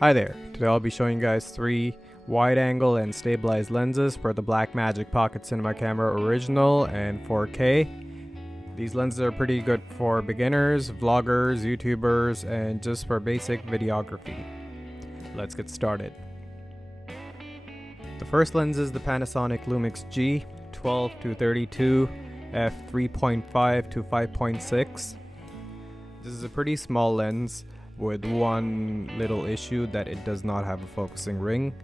Hi there, today I'll be showing you guys 3 wide-angle and stabilized lenses for the Blackmagic Pocket Cinema Camera Original and 4K. These lenses are pretty good for beginners, vloggers, YouTubers, and just for basic videography. Let's get started. The first lens is the Panasonic Lumix G12 to 32 f3.5 to 5.6. This is a pretty small lens with one little issue that it does not have a focusing ring,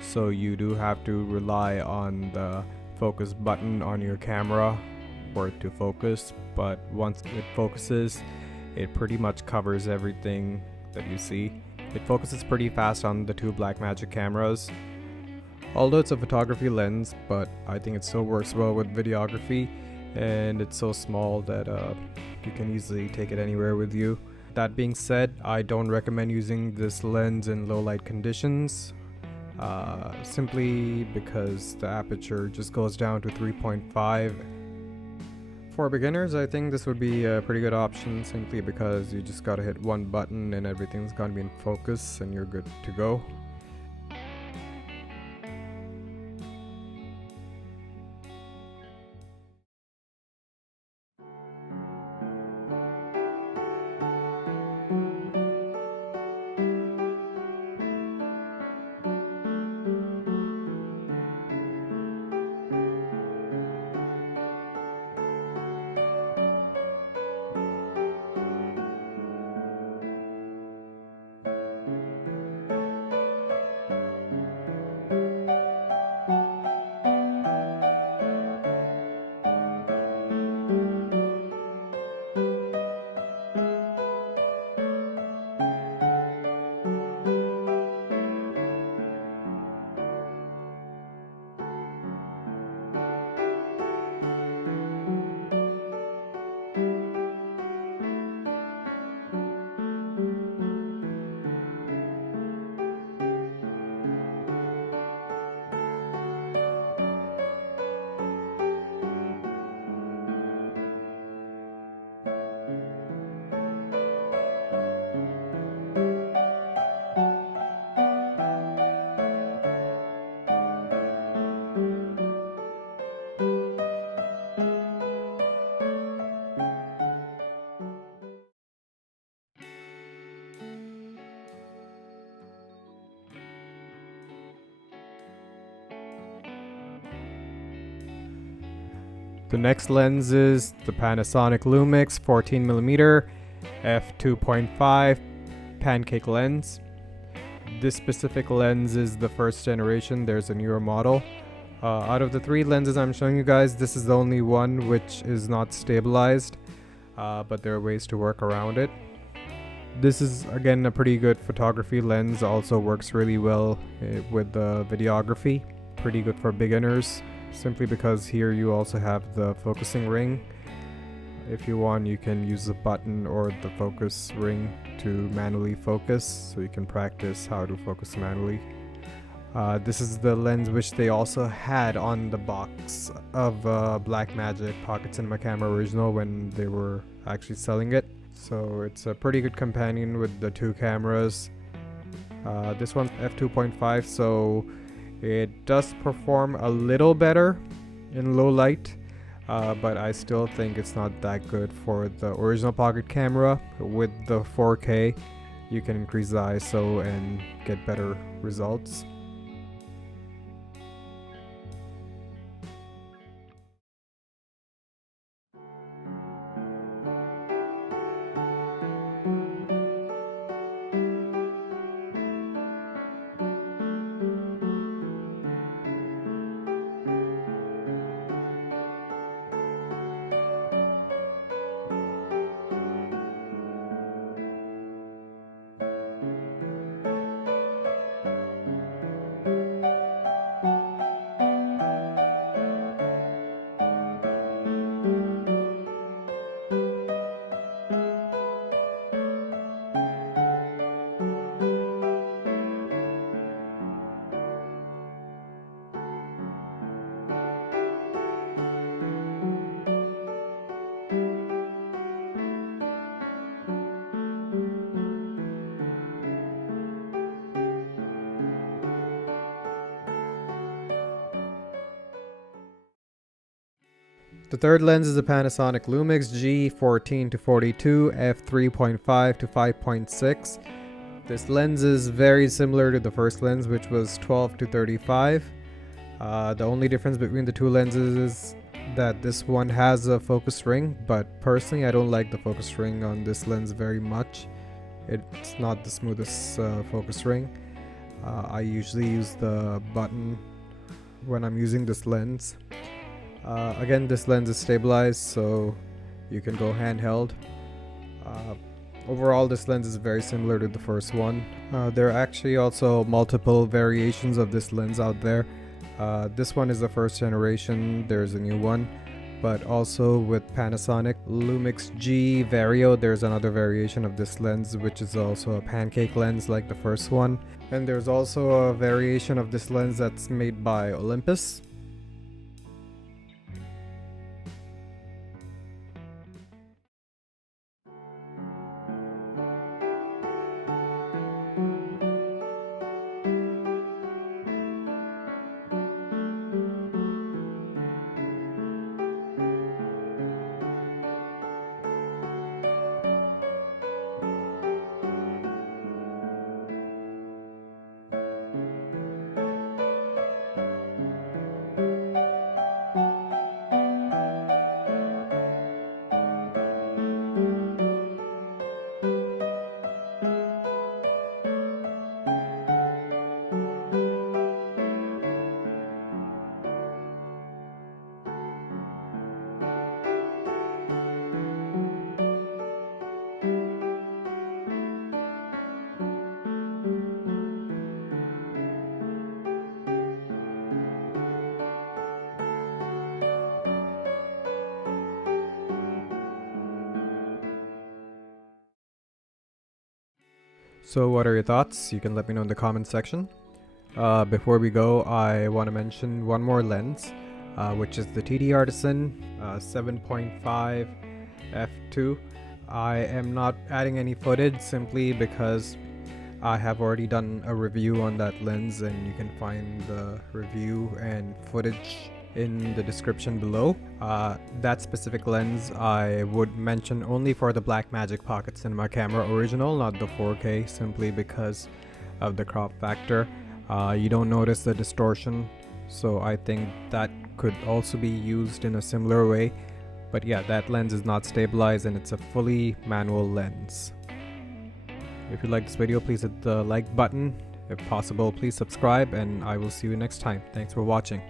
so you do have to rely on the focus button on your camera for it to focus, but once it focuses, it pretty much covers everything that you see. It focuses pretty fast on the two Blackmagic cameras. Although it's a photography lens, but I think it still works well with videography, and it's so small that you can easily take it anywhere with you. That being said, I don't recommend using this lens in low light conditions, simply because the aperture just goes down to 3.5. For beginners, I think this would be a pretty good option, simply because you just gotta hit one button and everything's gonna be in focus and you're good to go. The next lens is the Panasonic Lumix 14mm f2.5 pancake lens. This specific lens is the first generation. There's a newer model. Out of the 3 lenses I'm showing you guys, this is the only one which is not stabilized, but there are ways to work around it. This is again a pretty good photography lens, also works really well with the videography. Pretty good for beginners, simply because here you also have the focusing ring. If you want, you can use the button or the focus ring to manually focus, so you can practice how to focus manually. This is the lens which they also had on the box of Blackmagic Pocket Cinema Camera Original when they were actually selling it. So it's a pretty good companion with the 2 cameras. This one's f2.5, so it does perform a little better in low light, but I still think it's not that good for the original pocket camera. With the 4K, you can increase the ISO and get better results. The third lens is a Panasonic Lumix G14-42 f3.5 to 5.6. This lens is very similar to the first lens, which was 12-35. The only difference between the two lenses is that this one has a focus ring, but personally I don't like the focus ring on this lens very much. It's not the smoothest focus ring. I usually use the button when I'm using this lens. Again, this lens is stabilized, so you can go handheld. Overall, this lens is very similar to the first one. There are actually also multiple variations of this lens out there. This one is the first generation, there's a new one, but also with Panasonic Lumix G Vario, there's another variation of this lens, which is also a pancake lens like the first one. And there's also a variation of this lens that's made by Olympus. So what are your thoughts? You can let me know in the comment section. Before we go, I want to mention one more lens, which is the TTArtisan 7.5 f2. I am not adding any footage simply because I have already done a review on that lens, and you can find the review and footage in the description below. That specific lens I would mention only for the Blackmagic Pocket Cinema Camera original, not the 4K, simply because of the crop factor. You don't notice the distortion, so I think that could also be used in a similar way. But yeah, that lens is not stabilized and it's a fully manual lens. If you like this video, please hit the like button. If possible, please subscribe, and I will see you next time. Thanks for watching.